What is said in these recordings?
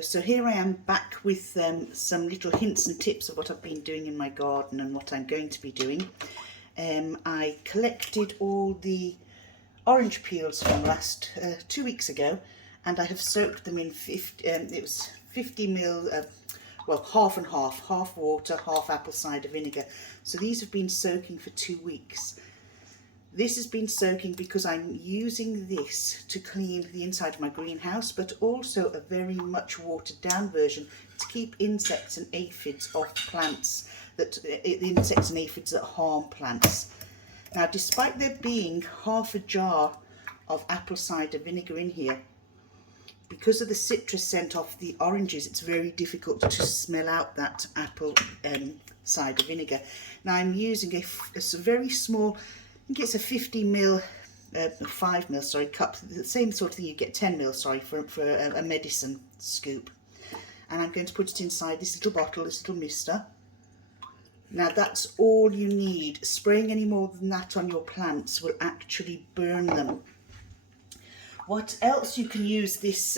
Hello, so here I am back with some little hints and tips of what I've been doing in my garden and what I'm going to be doing. I collected all the orange peels from last 2 weeks ago, and I have soaked them in 50, it was 50 ml, well, half and half water, half apple cider vinegar. So these have been soaking for 2 weeks. This has been soaking because I'm using this to clean the inside of my greenhouse, but also a very much watered down version to keep insects and aphids off plants, insects and aphids that harm plants. Now, despite there being half a jar of apple cider vinegar in here, because of the citrus scent off the oranges, it's very difficult to smell out that apple cider vinegar. Now I'm using a very small, I think it's a 50 ml, 5 ml, sorry, cup, the same sort of thing you get, 10 ml, sorry, for a medicine scoop. And I'm going to put it inside this little bottle, this little mister. Now that's all you need. Spraying any more than that on your plants will actually burn them. What else you can use this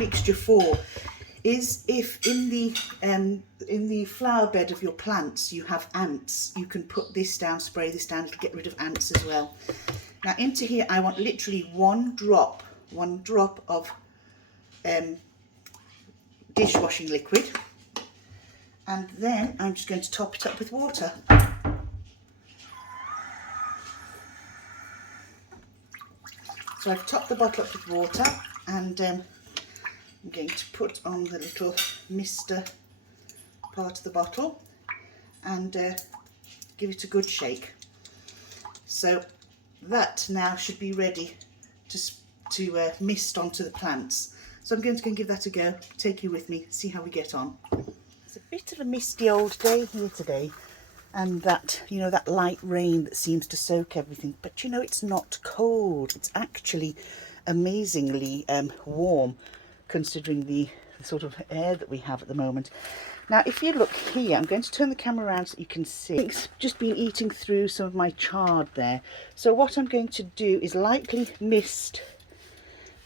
mixture for is if in the flower bed of your plants you have ants, you can put this down, spray this down, it'll get rid of ants as well. Now into here I want literally one drop of dishwashing liquid, and then I'm just going to top it up with water. So I've topped the bottle up with water, and I'm going to put on the little mister part of the bottle and give it a good shake. So that now should be ready to mist onto the plants. So I'm going to go and give that a go, take you with me, see how we get on. It's a bit of a misty old day here today, and that, you know, that light rain that seems to soak everything, but you know, it's not cold. It's actually amazingly warm, considering the sort of air that we have at the moment. Now if you look here, I'm going to turn the camera around so you can see. It's just been eating through some of my chard there. So what I'm going to do is lightly mist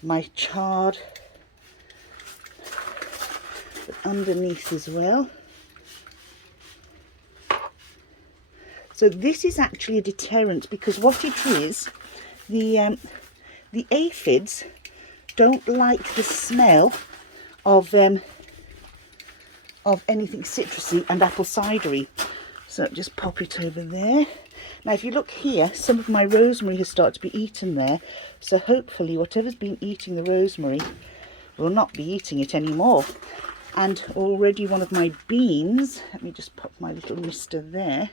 my chard, but underneath as well. So this is actually a deterrent, because what it is, the aphids don't like the smell of anything citrusy and apple cidery. So just pop it over there. Now if you look here, some of my rosemary has started to be eaten there. So hopefully whatever's been eating the rosemary will not be eating it anymore. And already one of my beans, let me just pop my little mister there,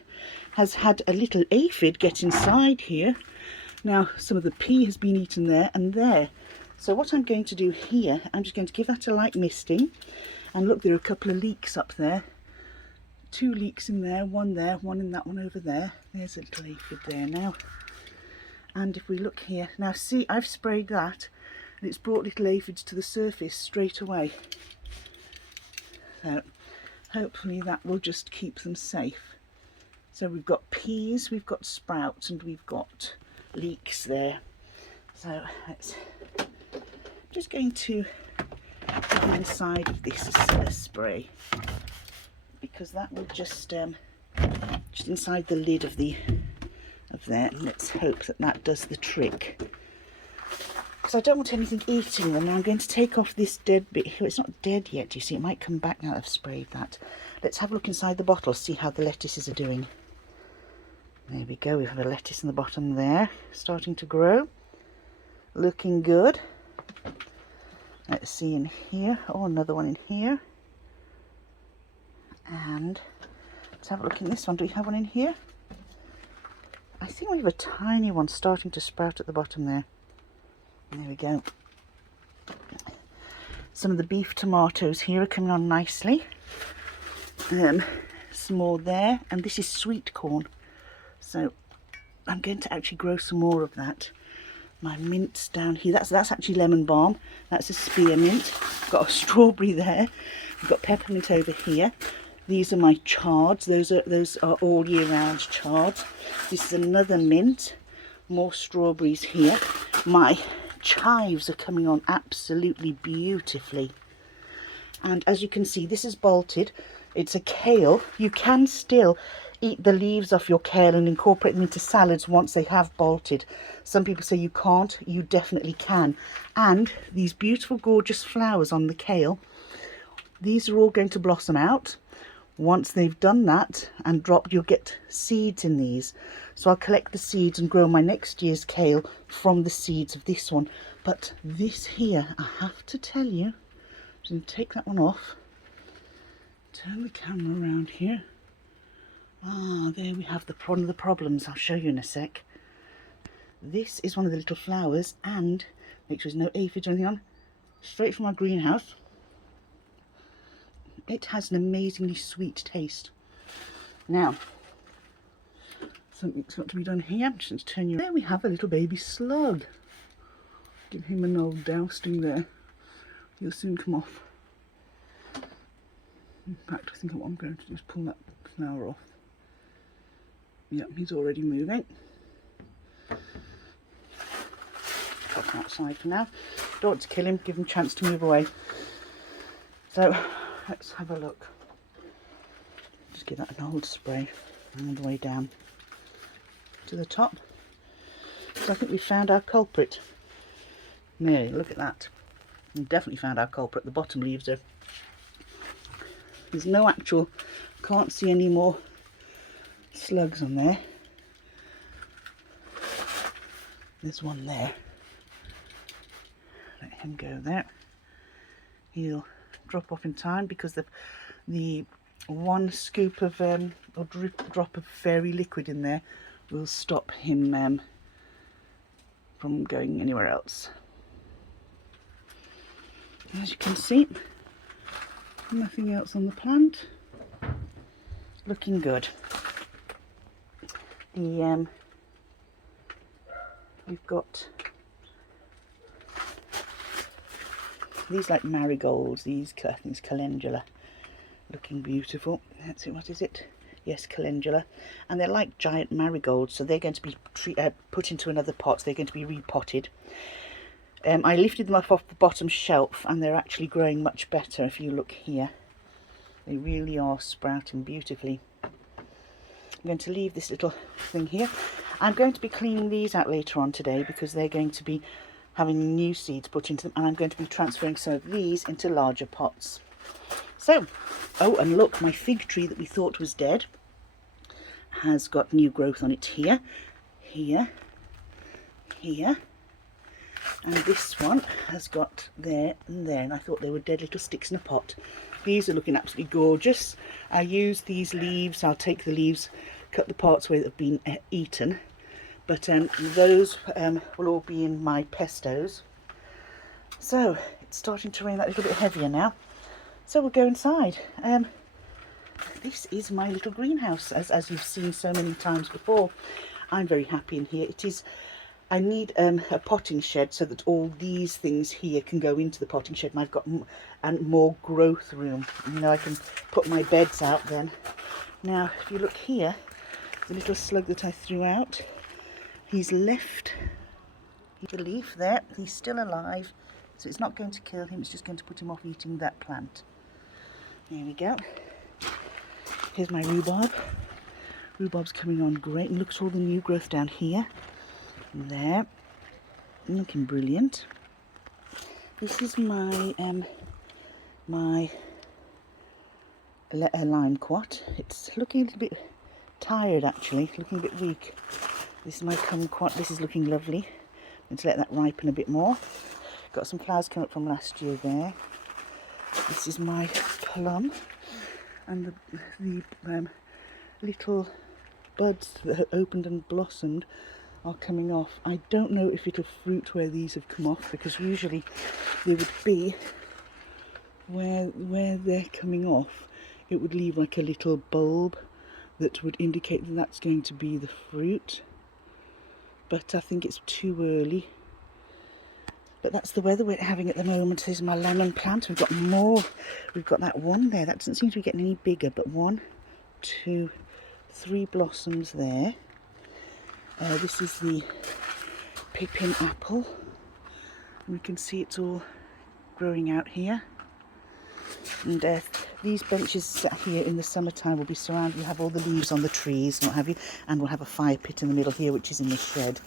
has had a little aphid get inside here. Now some of the pea has been eaten there and there. So what I'm going to do here, I'm just going to give that a light misting. And look, there are a couple of leeks up there. 2 leeks in there, one in that one over there. There's a little aphid there now. And if we look here, now see, I've sprayed that and it's brought little aphids to the surface straight away. So hopefully that will just keep them safe. So we've got peas, we've got sprouts, and we've got leeks there. So let's just going to put the inside of this spray, because that will just inside the lid of there, and let's hope that that does the trick. Because I don't want anything eating them. Now I'm going to take off this dead bit here. It's not dead yet, you see, it might come back now that I've sprayed that. Let's have a look inside the bottle, see how the lettuces are doing. There we go, we have a lettuce in the bottom there, starting to grow. Looking good. Let's see in here. Oh, another one in here. And let's have a look in this one. Do we have one in here? I think we have a tiny one starting to sprout at the bottom there. There we go. Some of the beef tomatoes here are coming on nicely. Some more there, and this is sweet corn. So I'm going to actually grow some more of that. My mints down here, that's actually lemon balm. That's a spearmint. Got a strawberry there. We've got peppermint over here. These are my chards. Those are all year round chards. This is another mint. More strawberries here. My chives are coming on absolutely beautifully. And as you can see, this is bolted. It's a kale. You can still eat the leaves off your kale and incorporate them into salads once they have bolted. Some people say you can't. You definitely can. And these beautiful, gorgeous flowers on the kale, these are all going to blossom out. Once they've done that and dropped, you'll get seeds in these. So I'll collect the seeds and grow my next year's kale from the seeds of this one. But this here, I have to tell you, I'm just going to take that one off. Turn the camera around here. Ah, there we have one of the problems. I'll show you in a sec. This is one of the little flowers, and make sure there's no aphids or anything on. Straight from our greenhouse. It has an amazingly sweet taste. Now, something's got to be done here. I'm just going to turn you. There we have a little baby slug. Give him an old dousing there. He'll soon come off. In fact, I think what I'm going to do is pull that flower off. Yep, he's already moving. Pop him outside for now. Don't want to kill him, give him a chance to move away. So, let's have a look. Just give that an old spray all the way down to the top. So I think we found our culprit. Nearly, look at that. We definitely found our culprit. The bottom leaves are... There's no actual... Can't see any more slugs on there. There's one there. Let him go there. He'll drop off in time because the one scoop of or drop of fairy liquid in there will stop him from going anywhere else. As you can see, nothing else on the plant. Looking good. We've got these like marigolds, these I think it's calendula, looking beautiful. Let's see, what is it? Yes, calendula. And they're like giant marigolds, so they're going to be put into another pot. So they're going to be repotted. I lifted them up off the bottom shelf and they're actually growing much better. If you look here, they really are sprouting beautifully. I'm going to leave this little thing here. I'm going to be cleaning these out later on today because they're going to be having new seeds put into them, and I'm going to be transferring some of these into larger pots. So, oh, and look, my fig tree that we thought was dead has got new growth on it here, here, here, and this one has got there and there, and I thought they were dead little sticks in a pot. These are looking absolutely gorgeous. I use these leaves, I'll take the leaves, cut the parts where they've been eaten, but those will all be in my pestos. So it's starting to rain that little bit heavier now, so we'll go inside. This is my little greenhouse, as you've seen so many times before. I'm very happy in here. It is. I need a potting shed so that all these things here can go into the potting shed, and I've got more growth room. You know, I can put my beds out then. Now, if you look here, the little slug that I threw out, he's left the leaf there. He's still alive, so it's not going to kill him. It's just going to put him off eating that plant. There we go. Here's my rhubarb. Rhubarb's coming on great, and look at all the new growth down here. There, looking brilliant. This is my my limequat. It's looking a little bit tired actually, looking a bit weak. This is my kumquat. This is looking lovely. I'm going to let that ripen a bit more. Got some flowers coming up from last year there. This is my plum, and the little buds that have opened and blossomed are coming off. I don't know if it'll fruit where these have come off, because usually they would be where they're coming off, it would leave like a little bulb that would indicate that that's going to be the fruit, but I think it's too early. But that's the weather we're having at the moment. Here's my lemon plant. We've got more. We've got that one there. That doesn't seem to be getting any bigger, but 1, 2, 3 blossoms there. This is the pippin apple. We can see it's all growing out here. And these benches here in the summertime will be surrounded, you have all the leaves on the trees and what have you, and we'll have a fire pit in the middle here, which is in the shed.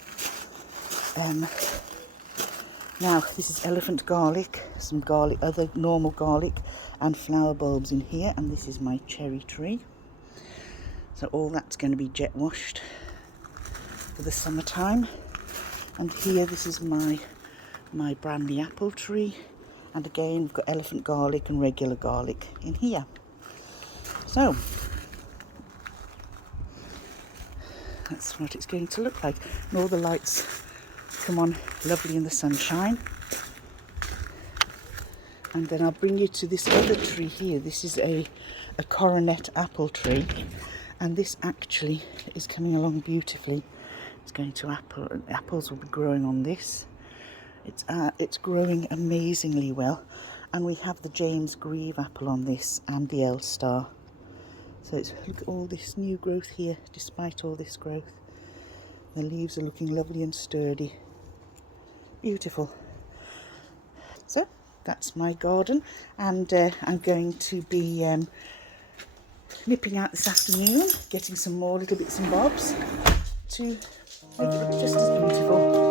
Now, this is elephant garlic, some garlic, other normal garlic, and flower bulbs in here, and this is my cherry tree. So all that's going to be jet washed for the summertime. And here, this is my brandy apple tree. And again, we've got elephant garlic and regular garlic in here. So, that's what it's going to look like. And all the lights come on lovely in the sunshine. And then I'll bring you to this other tree here. This is a coronet apple tree. And this actually is coming along beautifully. It's going to apples will be growing on this. It's growing amazingly well, and we have the James Grieve apple on this and the L-Star. So look at all this new growth here. Despite all this growth, the leaves are looking lovely and sturdy. Beautiful. So that's my garden, and I'm going to be nipping out this afternoon, getting some more little bits and bobs to make it look just as beautiful.